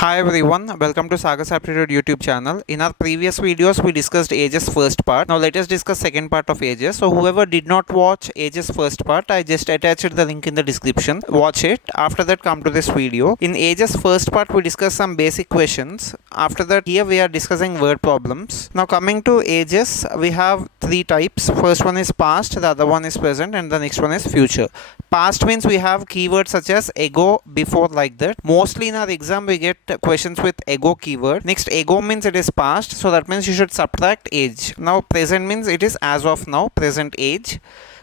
Hi everyone, welcome to Sagar's Aptitude YouTube channel. In our previous videos, we discussed ages first part. Now let us discuss second part of ages. So whoever did not watch ages first part, I just attached the link in the description. Watch it. After that, come to this video. In ages first part, we discussed some basic questions. After that, here we are discussing word problems. Now coming to ages, we have three types. First one is past, the other one is present, and the next one is future. Past means we have keywords such as ago, before, like that. Mostly in our exam, we get questions with ago keyword. Next, ago means it is past, so that means you should subtract age. Now present means it is as of now, present age.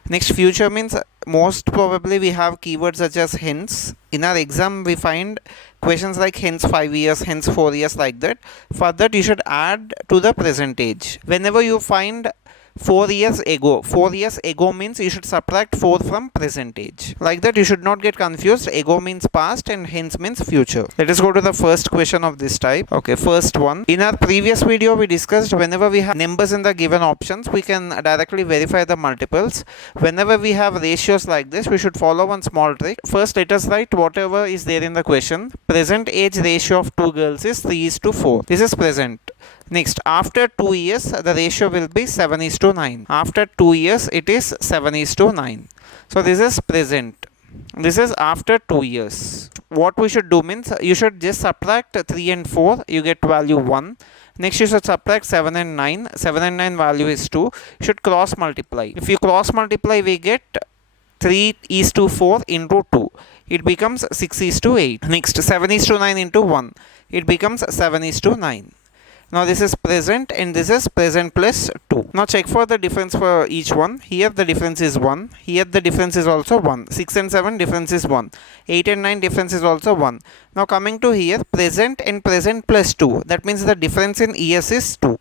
Next, future means most probably we have keywords such as hence. In our exam we find questions like hence 5 years, hence 4 years, like that. For that you should add to the present age. Whenever you find 4 years ago means you should subtract 4 from present age. Like that, you should not get confused. Ago means past and hence means future. Let us go to the first question of this type. Okay, first one. In our previous video, we discussed whenever we have numbers in the given options, we can directly verify the multiples. Whenever we have ratios like this, we should follow one small trick. First, let us write whatever is there in the question. Present age ratio of two girls is 3:4. This is present. Next, after 2 years, the ratio will be 7:9. After 2 years, it is 7:9. So this is present. This is after 2 years. What we should do means, you should just subtract 3 and 4, you get value 1. Next, you should subtract 7 and 9. 7 and 9 value is 2. You should cross multiply. If you cross multiply, we get 3:4 into 2. It becomes 6:8. Next, 7:9 into 1. It becomes 7:9. Now this is present and this is present plus 2. Now check for the difference for each one. Here the difference is 1. Here the difference is also 1. 6 and 7 difference is 1. 8 and 9 difference is also 1. Now coming to here, present and present plus 2. That means the difference in years is 2.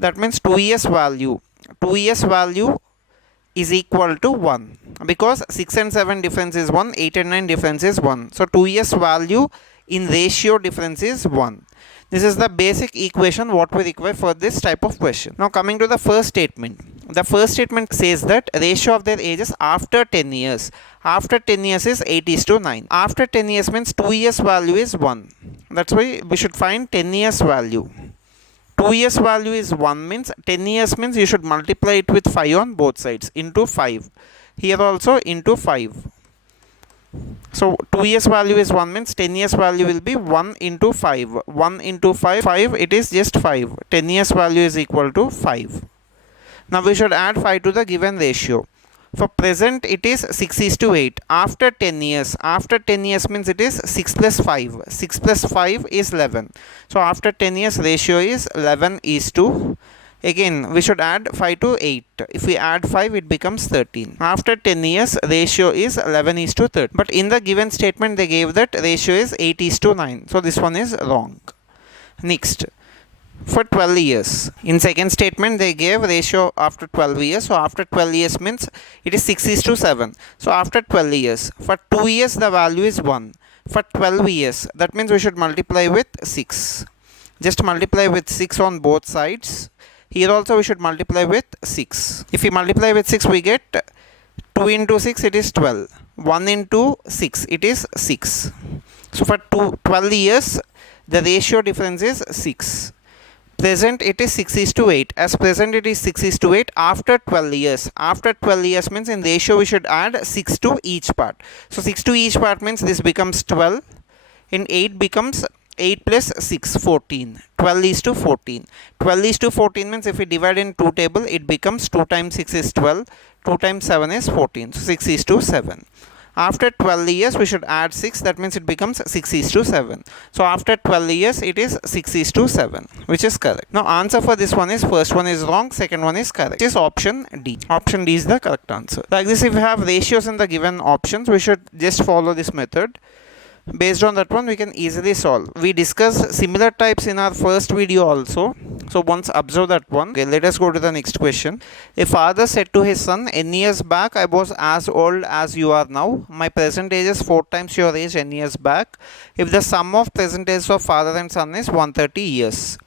That means 2 years value. 2 years value is equal to 1. Because 6 and 7 difference is 1. 8 and 9 difference is 1. So 2 years value in ratio difference is 1. This is the basic equation what we require for this type of question. Now coming to the first statement. The first statement says that ratio of their ages after 10 years. After 10 years is 8:9. After 10 years means 2 years value is 1. That's why we should find 10 years value. 2 years value is 1 means 10 years means you should multiply it with 5 on both sides into 5. Here also into 5. So 2 years value is 1 means 10 years value will be 1 into 5. 1 into 5, it is just 5. 10 years value is equal to 5. Now we should add 5 to the given ratio. For present it is 6:8. After 10 years, after 10 years means it is 6 plus 5. 6 plus 5 is 11. So after 10 years ratio is 11:2. Again, we should add 5 to 8. If we add 5, it becomes 13. After 10 years, ratio is 11:30. But in the given statement, they gave that ratio is 8:9. So this one is wrong. Next, for 12 years. In second statement, they gave ratio after 12 years. So after 12 years means it is 6:7. So after 12 years, for 2 years, the value is 1. For 12 years, that means we should multiply with 6. Just multiply with 6 on both sides. Here also we should multiply with 6. If we multiply with 6, we get 2 into 6, it is 12. 1 into 6, it is 6. So for 12 years, the ratio difference is 6. Present, it is 6:8. As present, it is 6:8 after 12 years. After 12 years means in ratio we should add 6 to each part. So 6 to each part means this becomes 12 and 8 becomes 8 plus 6, 14. 12:14. 12:14 means if we divide in 2 table, it becomes 2 times 6 is 12, 2 times 7 is 14. So 6:7. After 12 years, we should add 6. That means it becomes 6:7. So after 12 years, it is 6:7, which is correct. Now answer for this one is, first one is wrong, second one is correct. It is option D. Option D is the correct answer. Like this, if we have ratios in the given options, we should just follow this method. Based on that one, we can easily solve. We discussed similar types in our first video also. So once observe that one. Okay, let us go to the next question. A father said to his son, "N years back I was as old as you are now. My present age is 4 times your age N years back. If the sum of present ages of father and son is 130 years.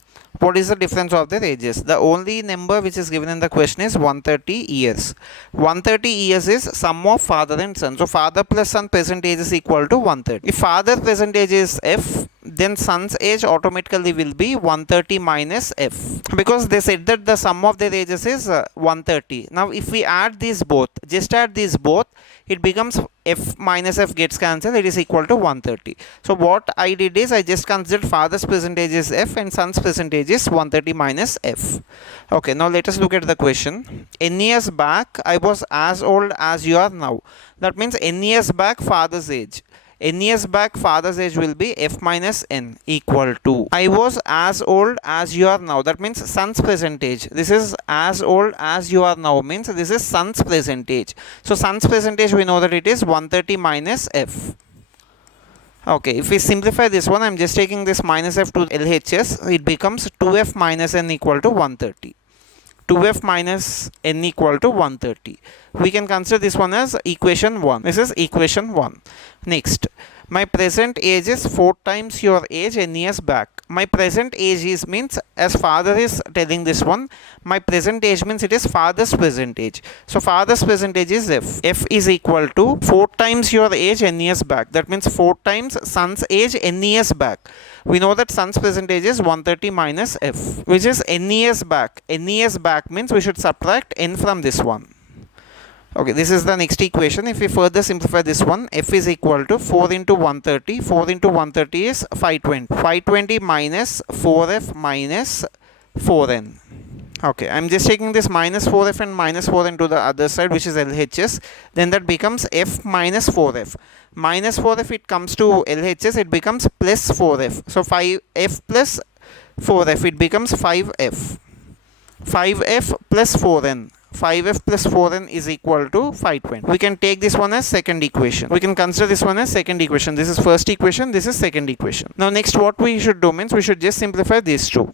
What is the difference of their ages?" The only number which is given in the question is 130 years. 130 years is sum of father and son. So father plus son present age is equal to 130. If father present age is F, then son's age automatically will be 130 minus f, because they said that the sum of their ages is 130. Now if we add these both, just add these both, it becomes f minus f gets cancelled, it is equal to 130. So what I did is I just considered father's percentage is f and son's percentage is 130 minus f. Okay, now let us look at the question. N years back I was as old as you are now. That means n years back father's age. N years back father's age will be f minus n equal to I was as old as you are now. That means son's percentage. This is as old as you are now means this is son's percentage. So son's percentage we know that it is 130 minus f. Okay, if we simplify this one, I am just taking this minus f to LHS, it becomes 2f minus n equal to 130. 2f minus n equal to 130. We can consider this one as equation 1. This is equation 1. Next, my present age is 4 times your age n years back. My present age is means, as father is telling this one, my present age means it is father's present age. So father's present age is f. F is equal to 4 times your age n years back. That means 4 times son's age n years back. We know that son's present age is 130 minus f, which is n years back. N years back means we should subtract n from this one. Okay, this is the next equation. If we further simplify this one, f is equal to 4 into 130. 4 into 130 is 520. 520 minus 4f minus 4n. Okay, I am just taking this minus 4f and minus 4n to the other side, which is LHS. Then that becomes f minus 4f. Minus 4f, it comes to LHS, it becomes plus 4f. So 5f plus 4f, it becomes 5f. 5f plus 4n. 5f plus 4n is equal to 520. We can take this one as second equation. We can consider this one as second equation. This is first equation, this is second equation. Now next what we should do means we should just simplify these two.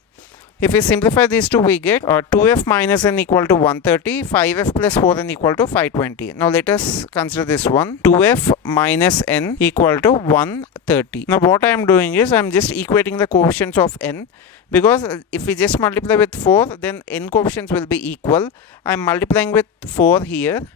If we simplify these two, we get 2f minus n equal to 130, 5f plus 4n equal to 520. Now let us consider this one. 2f minus n equal to 130. Now what I am doing is I am just equating the coefficients of n, because if we just multiply with 4, then n coefficients will be equal. I am multiplying with 4 here,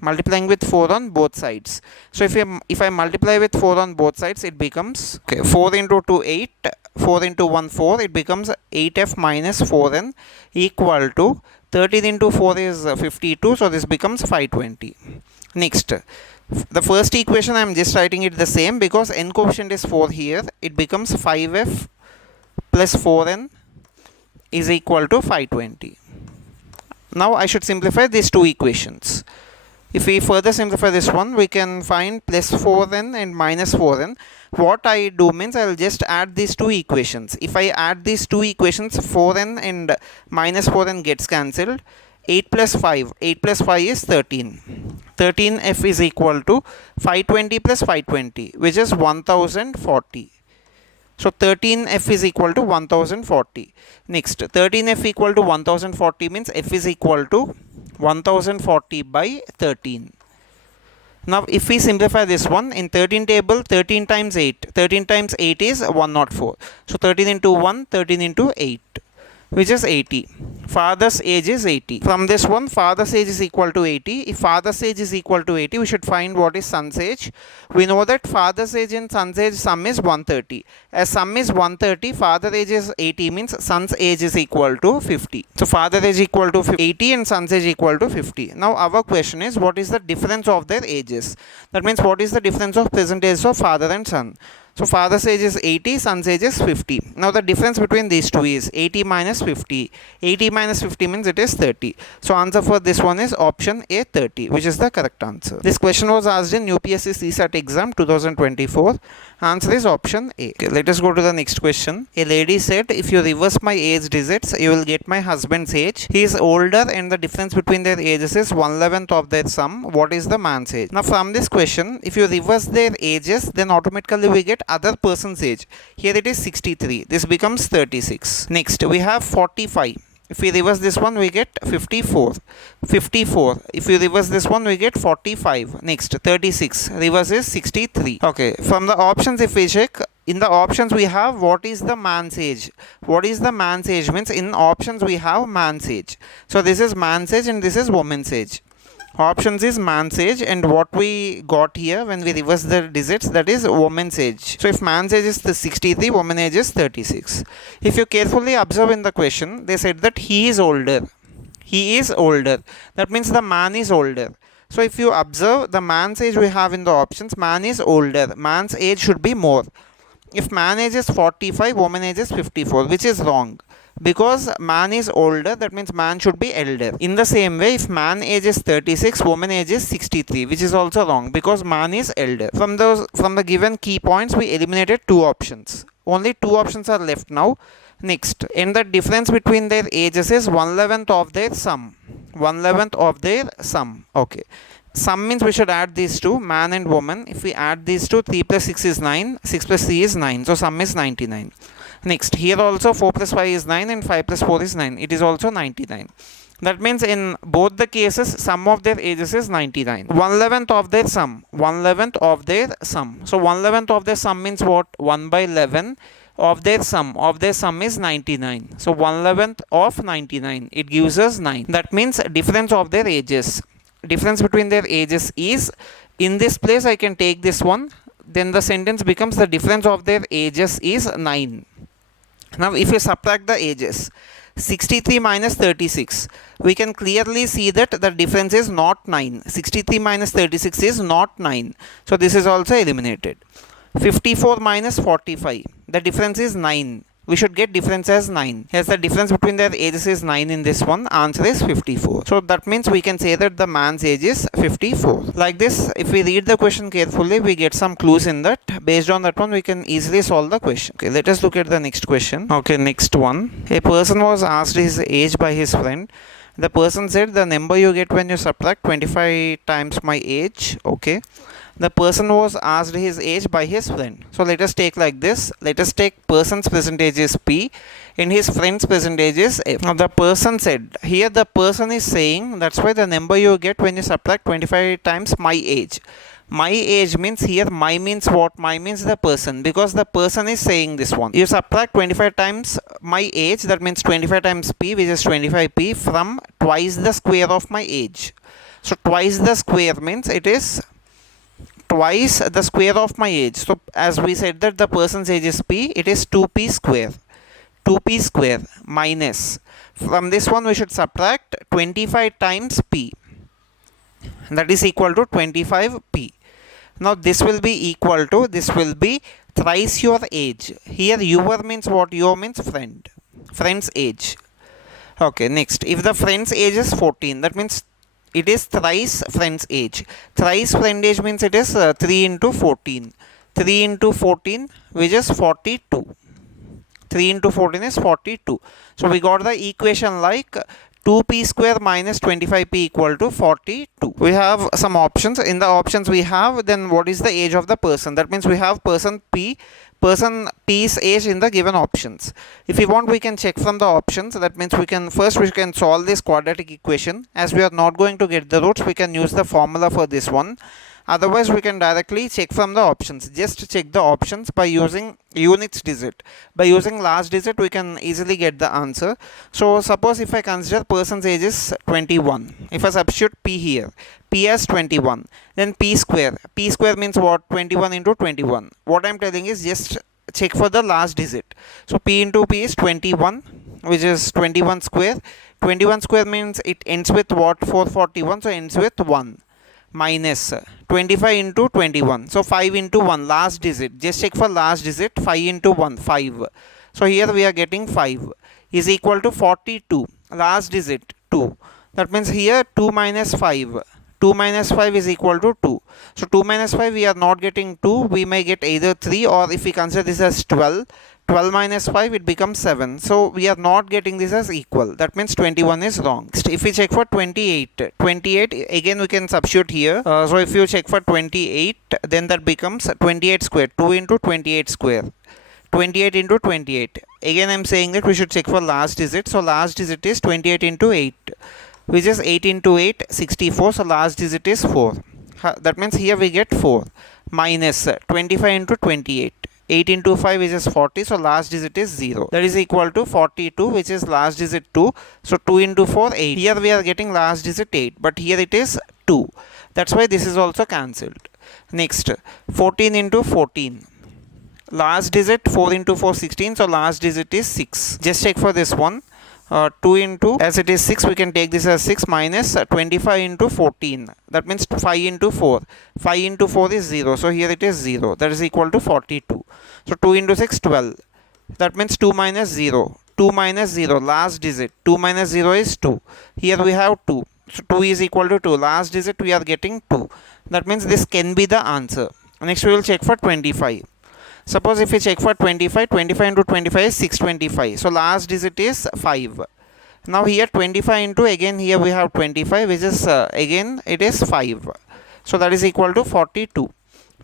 multiplying with 4 on both sides. So if I multiply with 4 on both sides, it becomes 4 into 2 8, 4 into 1 4, it becomes 8f minus 4n equal to 13 into 4 is 52, so this becomes 520. Next, the first equation I am just writing it the same, because n coefficient is 4 here, it becomes 5f plus 4n is equal to 520. Now I should simplify these two equations. If we further simplify this one, we can find plus 4n and minus 4n. What I do means I will just add these two equations. If I add these two equations, 4n and minus 4n gets cancelled. 8 plus 5. 8 plus 5 is 13. 13f is equal to 520 plus 520, which is 1040. So 13f is equal to 1040. Next, 13f equal to 1040 means f is equal to 1040 by 13. Now if we simplify this one, in 13 table, 13 times 8. 13 times 8 is 104. So 13 into 1, 13 into 8, which is 80. Father's age is 80. From this one, father's age is equal to 80. If father's age is equal to 80, we should find what is son's age. We know that father's age and son's age sum is 130. As sum is 130, father age is 80 means son's age is equal to 50. So father age equal to 80 and son's age equal to 50. Now our question is, what is the difference of their ages? That means what is the difference of present age of father and son? So father's age is 80, son's age is 50. Now the difference between these two is 80 minus 50. 80 minus 50 means it is 30. So answer for this one is option A, 30, which is the correct answer. This question was asked in UPSC CSAT exam 2024. Answer is option A. Okay, let us go to the next question. A lady said, if you reverse my age digits, you will get my husband's age. He is older and the difference between their ages is 1/11 of their sum. What is the man's age? Now from this question, if you reverse their ages, then automatically we get other person's age. Here it is 63. This becomes 36. Next, we have 45. If we reverse this one, we get 54. 54. If we reverse this one, we get 45. Next, 36. Reverse is 63. Okay. From the options, if we check, in the options we have what is the man's age. What is the man's age means in options we have man's age. So this is man's age and this is woman's age. Options is man's age, and what we got here when we reverse the digits, that is woman's age. So if man's age is 63, woman's age is 36. If you carefully observe in the question, they said that he is older. He is older. That means the man is older. So if you observe the man's age we have in the options, man is older. Man's age should be more. If man age is 45, woman age is 54, which is wrong. Because man is older, that means man should be elder. In the same way, if man age is 36, woman age is 63, which is also wrong because man is elder. From the given key points, we eliminated 2 options. Only 2 options are left now. Next, and the difference between their ages is 1/11 of their sum. 1/11 of their sum. Okay. Sum means we should add these two, man and woman. If we add these two, 3 plus 6 is 9, 6 plus 3 is 9. So sum is 99. Next, here also 4 plus 5 is 9 and 5 plus 4 is 9. It is also 99. That means in both the cases, sum of their ages is 99. 1/11 of their sum. 1/11 of their sum. So 1/11 of their sum means what? 1 by 11 of their sum. Of their sum is 99. So 1/11 of 99. It gives us 9. That means difference of their ages. Difference between their ages is, in this place I can take this one, then the sentence becomes the difference of their ages is 9. Now if you subtract the ages, 63 minus 36, we can clearly see that the difference is not 9. 63 minus 36 is not 9. So this is also eliminated. 54 minus 45, the difference is 9. We should get difference as 9. As the difference between their ages is 9 in this one, answer is 54. So that means we can say that the man's age is 54. Like this, if we read the question carefully, we get some clues in that. Based on that one, we can easily solve the question. Okay, let us look at the next question. Okay, next one. A person was asked his age by his friend. The person said, the number you get when you subtract 25 times my age. Okay. The person was asked his age by his friend. So let us take like this. Let us take person's percentage is P and his friend's percentage is F. Now the person said, here the person is saying, that's why the number you get when you subtract 25 times my age. My age means here, my means what? My means the person, because the person is saying this one. You subtract 25 times my age, that means 25 times P, which is 25P, from twice the square of my age. So twice the square means it is twice the square of my age. So as we said that the person's age is P, it is 2P square. 2P square minus, from this one we should subtract 25 times P. That is equal to 25P. Now this will be equal to, this will be thrice your age. Here your means what? Your means friend. Friend's age. Okay, next. If the friend's age is 14, that means it is thrice friend's age. Thrice friend age means it is 3 into 14. 3 into 14, which is 42. 3 into 14 is 42. So we got the equation like 2P square minus 25P equal to 42. We have some options. In the options we have, then what is the age of the person? That means we have person P's age in the given options. If we want, we can check from the options. That means we can solve this quadratic equation. As we are not going to get the roots, we can use the formula for this one. Otherwise, we can directly check from the options. Just check the options by using units digit. By using last digit, we can easily get the answer. So, suppose if I consider person's age is 21. If I substitute P here, P as 21. Then P square. P square means what? 21 into 21. What I am telling is just check for the last digit. So, P into P is 21, which is 21 square. 21 square means it ends with what? 441. So, ends with 1. Minus 25 into 21. So 5 into 1, last digit. Just check for last digit. 5 into 1, 5. So here we are getting 5 is equal to 42. Last digit 2. That means here 2 minus 5. 2 minus 5 is equal to 2. So 2 minus 5 we are not getting 2. We may get either 3, or if we consider this as 12. 12 minus 5, it becomes 7. So we are not getting this as equal. That means 21 is wrong. If we check for 28, 28 again we can substitute here. So if you check for 28, then that becomes 28 square. 2 into 28 square. 28 into 28. Again I am saying that we should check for last digit. So last digit is 28 into 8, which is 8 into 8, 64. So last digit is 4. That means here we get 4 minus 25 into 28. 8 into 5 which is 40, so last digit is 0. That is equal to 42, which is last digit 2. So 2 into 4, 8. Here we are getting last digit 8, but here it is 2. That's why this is also cancelled. Next, 14 into 14. Last digit 4 into 4, 16, so last digit is 6. Just check for this one. 2 into, as it is 6, we can take this as 6 minus 25 into 14. That means 5 into 4. 5 into 4 is 0. So here it is 0. That is equal to 42. So 2 into 6, 12. That means 2 minus 0. 2 minus 0, last digit. 2 minus 0 is 2. Here we have 2. So 2 is equal to 2. Last digit we are getting 2. That means this can be the answer. Next we will check for 25. Suppose if we check for 25, 25 into 25 is 625. So last digit is 5. Now here 25 into, again here we have 25, which is again it is 5. So that is equal to 42.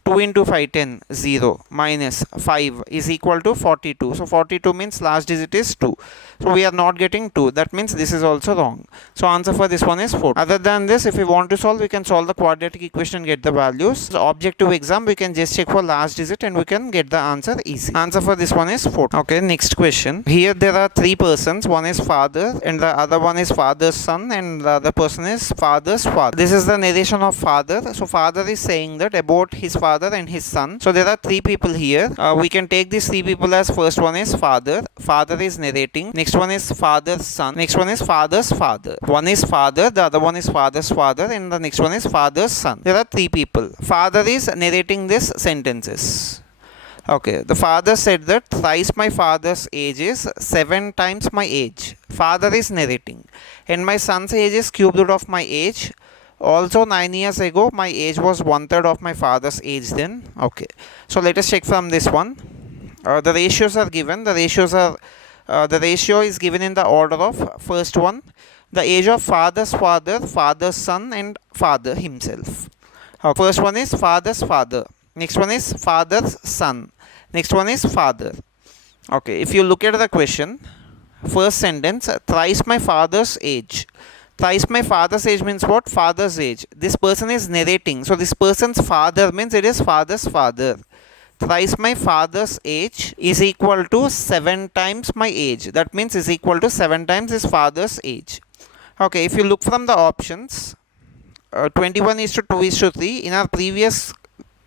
2 into 5, 10, 0 minus 5 is equal to 42. So 42 means last digit is 2. So we are not getting 2. That means this is also wrong. So answer for this one is 4. Other than this, if we want to solve, we can solve the quadratic equation and get the values. The objective exam, we can just check for last digit and we can get the answer easy. Answer for this one is 4. Okay, next question. Here there are 3 persons. One is father and the other one is father's son and the other person is father's father. This is the narration of father. So father is saying that about his father and his son. So there are 3 people here. We can take these 3 people as first one is father. Father is narrating. Next one is father's son. Next one is father's father. One is father, the other one is father's father, and the next one is father's son. There are 3 people. Father is narrating these sentences. Okay, the father said that thrice my father's age is 7 times my age. Father is narrating. And my son's age is cubed root of my age. Also 9 years ago my age was 1/3 of my father's age then. Okay, so let us check from this one. The ratios are given. The ratio is given in the order of first one, the age of father's father, father's son and father himself. First one is father's father. Next one is father's son. Next one is father. Okay, if you look at the question, first sentence, thrice my father's age. Thrice my father's age means what? Father's age. This person is narrating. So this person's father means it is father's father. Thrice my father's age is equal to 7 times my age. That means is equal to 7 times his father's age. Okay, if you look from the options, 21 is to 2 is to 3. In our previous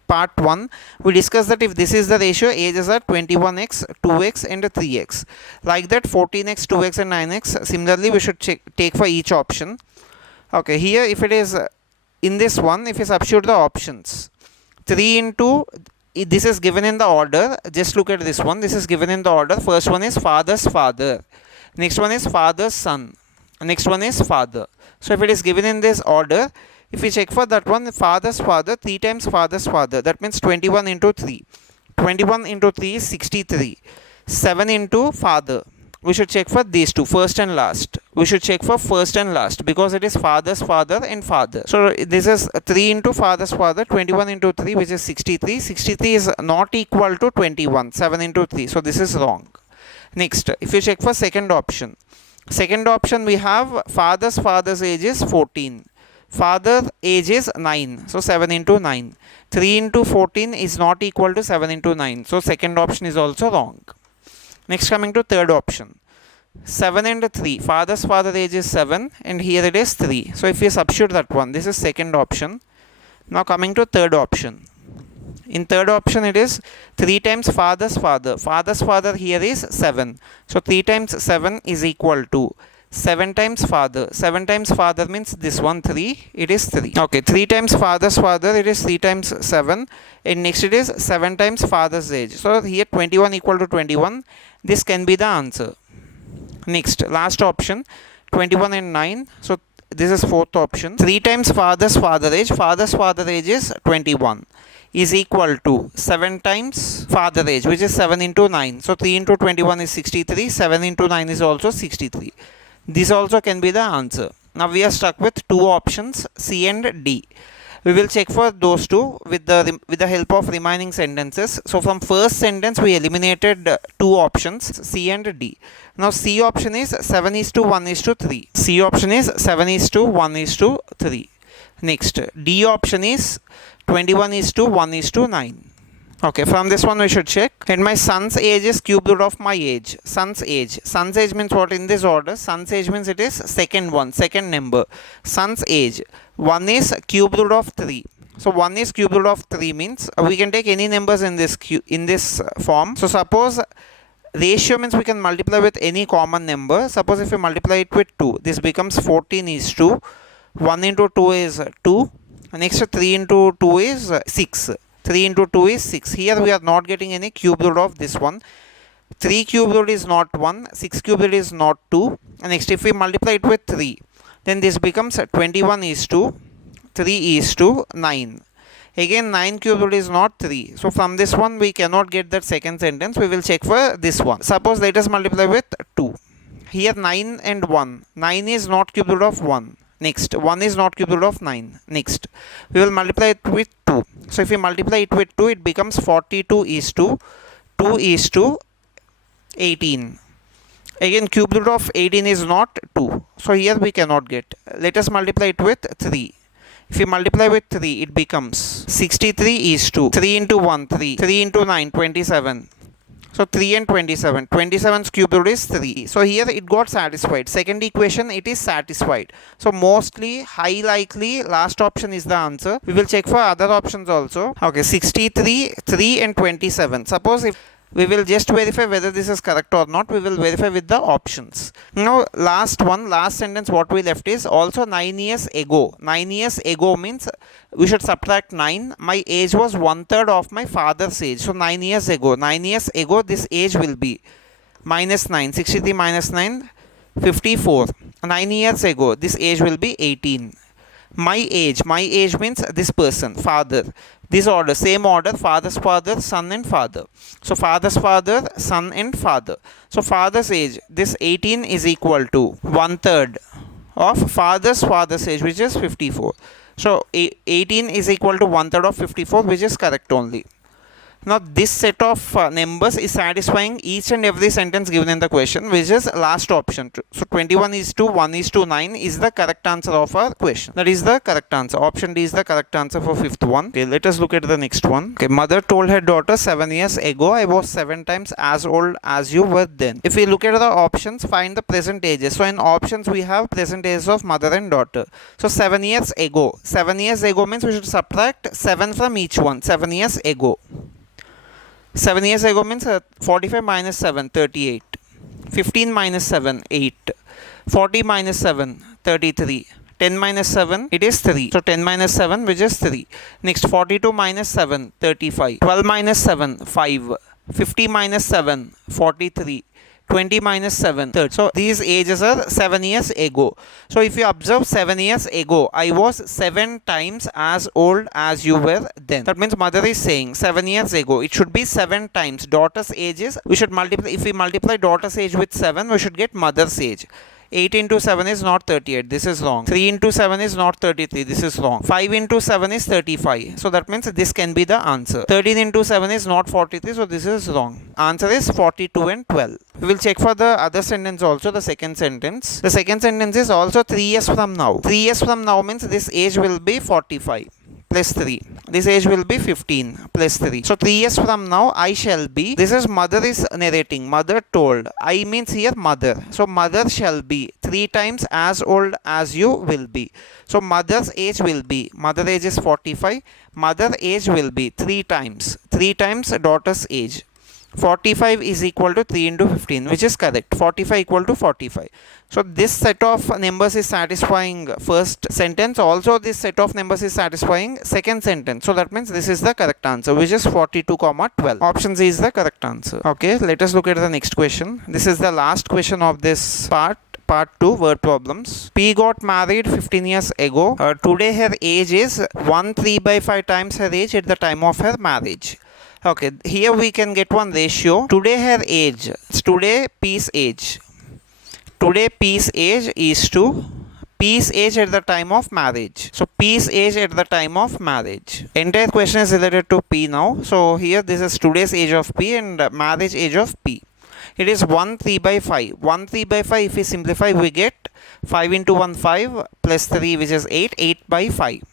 part 1, we discussed that if this is the ratio, ages are 21x, 2x and 3x. Like that 14x, 2x and 9x. Similarly, we should take for each option. Okay, here if it is in this one, if you substitute the options, 3 into, this is given in the order. Just look at this one. This is given in the order. First one is father's father. Next one is father's son. Next one is father. So if it is given in this order, if we check for that one, father's father, 3 times father's father. That means 21 into 3. 21 into 3 is 63. 7 into father. We should check for these two, first and last. We should check for first and last because it is father's father and father. So this is 3 into father's father, 21 into 3, which is 63. 63 is not equal to 21, 7 into 3. So this is wrong. Next, if you check for second option. Second option we have father's age is 14. Father age is 9. So 7 into 9. 3 into 14 is not equal to 7 into 9. So second option is also wrong. Next, coming to third option. 7 and 3. Father's age is 7 and here it is 3. So if you substitute that one, this is second option. Now coming to third option. In third option it is 3 times father's father. Father's father here is 7. So 3 times 7 is equal to 7 times father. 7 times father means this one 3. It is 3. Okay, 3 times father's father. It is 3 times 7. And next it is 7 times father's age. So here 21 equal to 21. This can be the answer. Next, last option, 21 and 9. So this is fourth option. 3 times father's age. Father's age is 21. Is equal to 7 times father age, which is 7 into 9. So 3 into 21 is 63. 7 into 9 is also 63. This also can be the answer. Now we are stuck with two options, C and D. We will check for those two with the help of remaining sentences. So from first sentence we eliminated two options, C and D. Now C option is 7 is to 1 is to 3. C option is 7 is to 1 is to 3. Next, D option is 21 is to 1 is to 9. Okay, from this one we should check. And my son's age is cube root of my age. Son's age. Son's age means what in this order? Son's age means it is second one, second number. Son's age. 1 is cube root of 3. So 1 is cube root of 3 means we can take any numbers in this form. So suppose ratio means we can multiply with any common number. Suppose if we multiply it with 2, this becomes 14 is 2. 1 into 2 is 2. Next 3 into 2 is 6. 3 into 2 is 6. Here we are not getting any cube root of this one. 3 cube root is not 1. 6 cube root is not 2. And next if we multiply it with 3, then this becomes 21 is 2. 3 is to 9. Again 9 cube root is not 3. So from this one we cannot get that second sentence. We will check for this one. Suppose let us multiply with 2. Here 9 and 1. 9 is not cube root of 1. Next 1 is not cube root of 9. Next we will multiply it with 2. So if we multiply it with 2, it becomes 42 is to 2 is to 18. Again cube root of 18 is not 2. So here we cannot get. Let us multiply it with 3. If we multiply with 3, it becomes 63 is to 3 into 1, 3. 3 into 9, 27. So 3 and 27. 27's cube root is 3. So here it got satisfied. Second equation, it is satisfied. So mostly, high likely, last option is the answer. We will check for other options also. Okay, 63, 3 and 27. Suppose if we will just verify whether this is correct or not. We will verify with the options. Now last sentence what we left is also 9 years ago. 9 years ago means we should subtract 9. My age was 1/3 of my father's age. So 9 years ago. 9 years ago this age will be minus 9. 63 minus 9, 54. 9 years ago this age will be 18. My age means this person, father. This order, same order, father's father, son and father. So father's father, son and father. So father's age, this 18 is equal to 1/3 of father's age, which is 54. So 18 is equal to 1/3 of 54, which is correct only. Now this set of numbers is satisfying each and every sentence given in the question, which is last option. So 21 is to 1 is to 9 is the correct answer of our question. That is the correct answer. Option D is the correct answer for fifth one. Okay, let us look at the next one. Okay, mother told her daughter 7 years ago, I was 7 times as old as you were then. If we look at the options, find the present ages. So in options we have present ages of mother and daughter. So 7 years ago. 7 years ago means we should subtract 7 from each one. 7 years ago. 7 years ago means 45 minus 7, 38. 15 minus 7, 8. 40 minus 7, 33. 10 minus 7, it is 3. So 10 minus 7, which is 3. Next 42 minus 7, 35. 12 minus 7, 5. 50 minus 7, 43. 20 minus 7, 30. So these ages are 7 years ago. So if you observe 7 years ago, I was 7 times as old as you were then. That means mother is saying 7 years ago. It should be 7 times. Daughter's age is, we should multiply, if we multiply daughter's age with 7, we should get mother's age. 8 into 7 is not 38. This is wrong. 3 into 7 is not 33. This is wrong. 5 into 7 is 35. So that means this can be the answer. 13 into 7 is not 43. So this is wrong. Answer is 42 and 12. We will check for the other sentence also, the second sentence. The second sentence is also 3 years from now. 3 years from now means this age will be 45. Plus 3. This age will be 15 plus 3. So 3 years from now I shall be. This is mother is narrating. Mother told. I means here mother. So mother shall be 3 times as old as you will be. So mother's age will be. Mother age is 45. Mother age will be 3 times. 3 times daughter's age. 45 is equal to 3 into 15, which is correct. 45 equal to 45. So this set of numbers is satisfying first sentence. Also this set of numbers is satisfying second sentence. So that means this is the correct answer, which is 42, 12. Option C is the correct answer. Okay, let us look at the next question. This is the last question of this part. Part 2, word problems. P got married 15 years ago. Today her age is 1/3/5 times her age at the time of her marriage. Okay, here we can get one ratio. Today her age. Today P's age. Today P's age is to P's age at the time of marriage. So P's age at the time of marriage. Entire question is related to P now. So here this is today's age of P and marriage age of P. It is 1/3/5. 1/3/5 if we simplify we get 5 into 1 5 plus 3 which is 8. 8/5.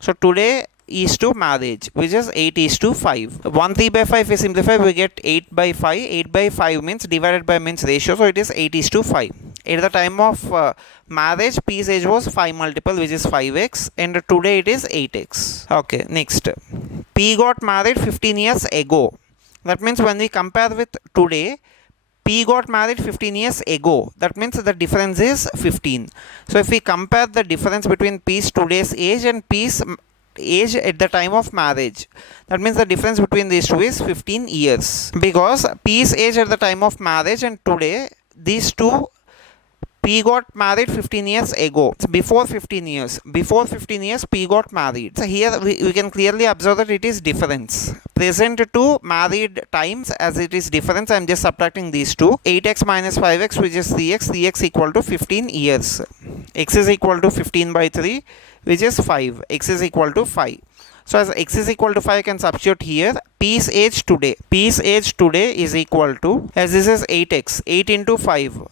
So today is to marriage, which is 8 is to 5. 1 3 by 5 is simplified, we get 8 by 5. 8 by 5 means divided by means ratio, so it is 8 is to 5. At the time of marriage, P's age was 5 multiple, which is 5x, and today it is 8x. Okay, next. P got married 15 years ago. That means when we compare with today, P got married 15 years ago. That means the difference is 15. So if we compare the difference between P's today's age and P's age at the time of marriage, that means the difference between these two is 15 years. Because P's age at the time of marriage and today, these two, P got married 15 years ago. It's before 15 years. Before 15 years, P got married. So here we can clearly observe that it is difference. Present to married times, as it is difference, I am just subtracting these two. 8x minus 5x, which is 3x. 3x equal to 15 years. X is equal to 15 by 3, which is 5. X is equal to 5. So as x is equal to 5, I can substitute here P's age today. P's age today is equal to, as this is 8x, 8 into 5.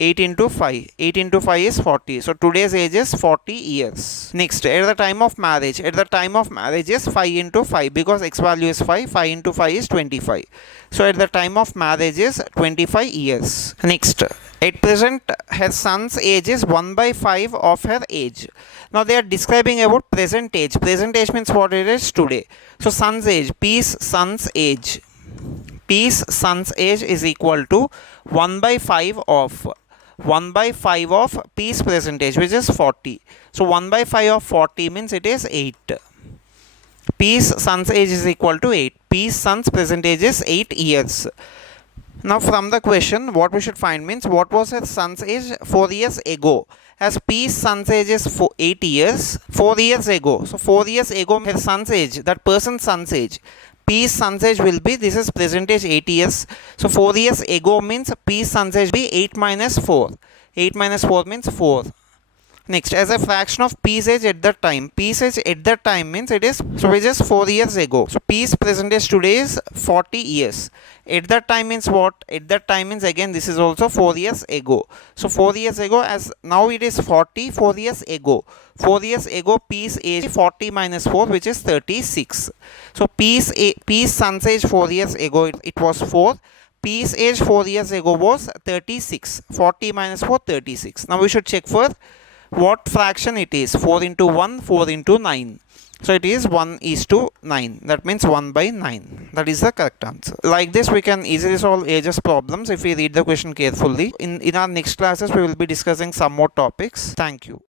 8 into 5. 8 into 5 is 40. So today's age is 40 years. Next, at the time of marriage. At the time of marriage is 5 into 5, because x value is 5. 5 into 5 is 25. So at the time of marriage is 25 years. Next, at present her son's age is 1 by 5 of her age. Now they are describing about present age. Present age means what it is today. So son's age, P's son's age. P's son's age is equal to 1 by 5 of P's present age, which is 40. So 1 by 5 of 40 means it is 8. P's son's age is equal to 8. P's son's present age is 8 years. Now from the question, what we should find means what was her son's age 4 years ago. As P's son's age is 8 years, 4 years ago. So 4 years ago, her son's age, that person's son's age. P's son's age will be, this is present age 8 years. So 4 years ago means P's son's age be 8 minus 4. 8 minus 4 means 4. Next, as a fraction of P's age at that time. P's age at that time means it is, so which is 4 years ago. So P's present age today is 40 years. At that time means what? At that time means again this is also 4 years ago. So 4 years ago, as now it is 40, 4 years ago. 4 years ago P's age 40 minus 4, which is 36. So P's son's age 4 years ago it was 4. P's age 4 years ago was 36. 40 minus 4, 36. Now we should check for what fraction it is. 4 into 1, 4 into 9. So it is 1 is to 9. That means 1 by 9. That is the correct answer. Like this, we can easily solve ages problems if we read the question carefully. In our next classes, we will be discussing some more topics. Thank you.